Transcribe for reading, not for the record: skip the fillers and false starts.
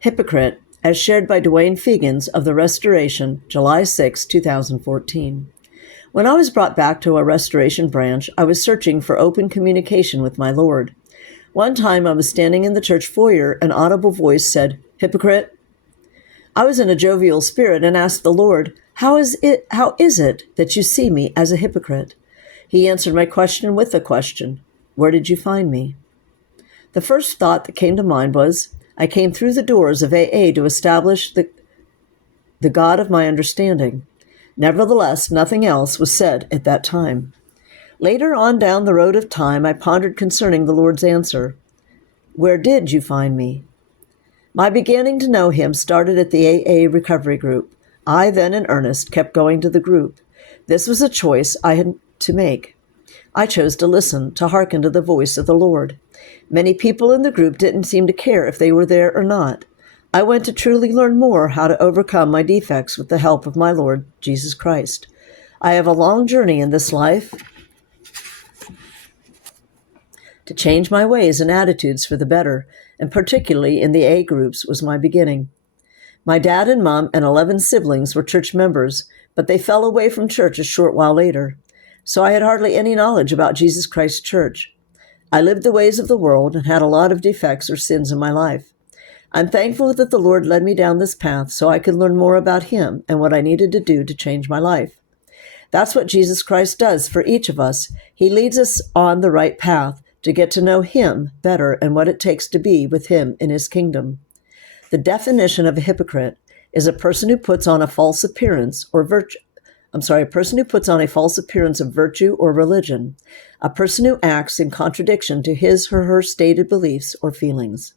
Hypocrite, as shared by Duaine Feagins of the Restoration, July 6, 2014. When I was brought back to a Restoration branch, I was searching for open communication with my Lord. One time I was standing in the church foyer, an audible voice said, "Hypocrite." I was in a jovial spirit and asked the Lord, How is it that you see me as a hypocrite?" He answered my question with a question. "Where did you find me?" The first thought that came to mind was, I came through the doors of AA to establish the God of my understanding. Nevertheless, nothing else was said at that time. Later on down the road of time, I pondered concerning the Lord's answer. Where did you find me? My beginning to know him started at the AA recovery group. I then, in earnest, kept going to the group. This was a choice I had to make. I chose to listen, to hearken to the voice of the Lord. Many people in the group didn't seem to care if they were there or not. I went to truly learn more how to overcome my defects with the help of my Lord Jesus Christ. I have a long journey in this life to change my ways and attitudes for the better, and particularly in the A groups was my beginning. My dad and mom and 11 siblings were church members, but they fell away from church a short while later. So I had hardly any knowledge about Jesus Christ's church. I lived the ways of the world and had a lot of defects or sins in my life. I'm thankful that the Lord led me down this path so I could learn more about him and what I needed to do to change my life. That's what Jesus Christ does for each of us. He leads us on the right path to get to know him better and what it takes to be with him in his kingdom. The definition of a hypocrite is a person who puts on a false appearance of virtue or religion, a person who acts in contradiction to his or her stated beliefs or feelings.